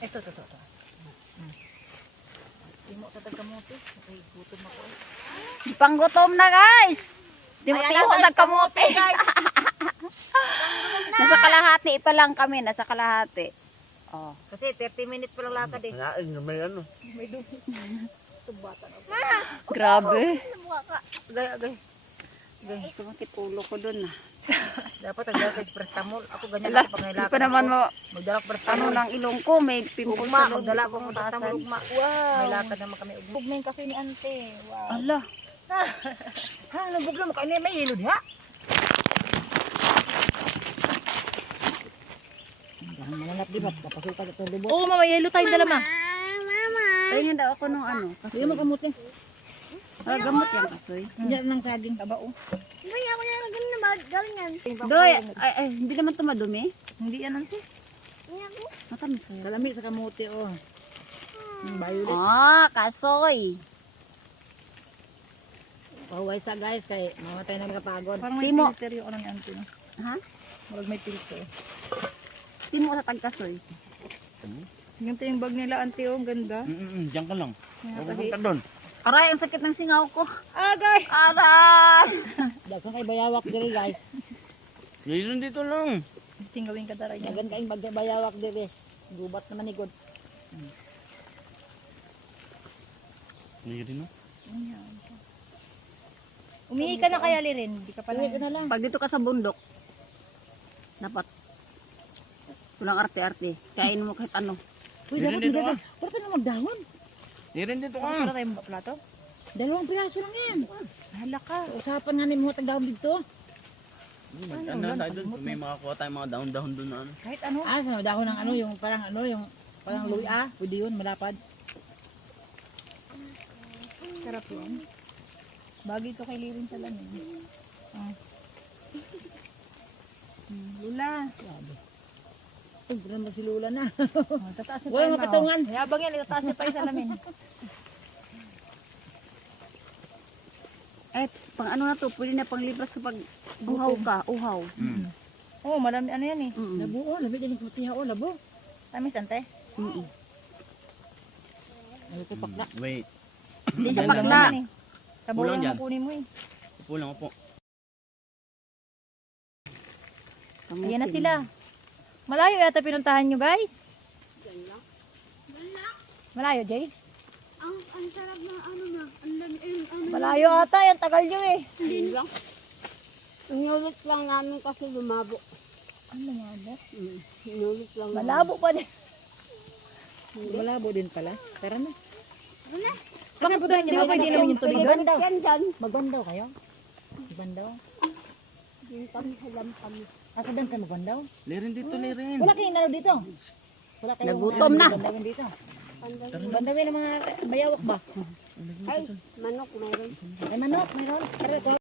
Ito. Timo sa tagkamote. Ay, gutom ako eh. Panggutom na guys. Timo sa kamote. Nasa kalahati pa lang kami. Nasa kalahati. Oh. Kasi 30 minutes pa lang lakad eh. Nain na may ano. May dumi. Subatan ako. Grabe. Gay. Sumakit ulo ko dun ah. Dapat nagdala ka prestamol. Ako ganyan Ala, ako pag di nailakad pa naman ako. mo Magdala ko ano prestamol. ng ilong ko. May pimple Ugma, sa loob. magdala ko Ko ng prestamol ugma. Wow. May lakad naman kami ugma. Bugnayin kasi ni ante. Wow. Ala. Ha, nabugla mo kayo may hilo diha. Mananap di ba? Kapasukan ito lubot. Oo, mama, yelo tayong dala, ma. Tingin daw ako nung ano. Hindi mo gamot eh. Gamot yan kasoy. Hindi nang saging tabao. May ako na lang na ganyan. Doy, ay, hindi naman ito madumi. Hindi yan ante. Matamis ko. Kalami sa kamote oh. Violet. Kasoy. Pahuway sa guys kay mamatay na makapagod. Parang may Timo. filter yung ano ni ante, no? Ha? Parang may filter. Timo sa tagkasoy. Ganito yung bag nila, ante, oh. Ang ganda. Diyan ka lang. Huwag ka doon. Aray, ang sakit ng singaw ko. Agay! Aray! Dagan kay bayawak diri guys. Yun dito lang. Tingawin ka taray niya. Dagan kay bayawak diri. Gubat naman ni God. Hindi no? Umihi ka na kaya, Lirin. Hindi ka pala. Uwi ka na lang. Pag dito ka sa bundok, dapat walang arte-arte. Kain mo kahit ano. Uy, Meron dapat dito dito. ah. Pero na magdahon. Meron dito Ano ka. para tayong plato? 2 piraso lang yan. Hala ka. Usapan nga ni mo tagdahon dito. Ano tayo doon? Kung may makakuha tayong mga dahon-dahon doon na ano. Kahit ano. Ah, sa dahon ng ano, yung parang luya. Pwede yun, malapad. Sarap yan. Bagay to kay Lirin sa lamin. Lula. Ay, ganun ba si Lula na? Tataas niya Wala tayo, mga patungan. Yabang yan. Tataas niya tayo sa lamin. Pang ano na to, pwede na pang libras kapag uhaw ka, uhaw. Oo, marami ano yan eh. Labo, labi din yung kutiha, labo. Tamis, ante. Ay, ito pakla. Wait. Hindi siya Ganda pakla. naman Sa Kulang bulang dyan. mo kunin mo eh. Upo lang upo. Ayan na sila. Malayo yata pinuntahan nyo, guys. Malayo, Jay? Ang sarap ng ano na, ang dami, ano, Malayo ata, yan tagal nyo eh. hindi lang. Inulit lang namin kasi lumabo. Ano nga ba? Inulit lang. Malabo pa din. Malabo din pala. Tara na. Bakit po tayo nyo? Pwede naman yung tubig doon. Yan dyan. Magbandaw kayo? Magbandaw? Yung kami sa kami. Asa doon kayo magbandaw? Lirin dito, lirin. Wala kayong naro dito. Wala kayong Nagutom na. bandawin dito. Bandawin ng mga bayawak ba? Ay, manok mayroon. Ay manok, mayroon. Tara,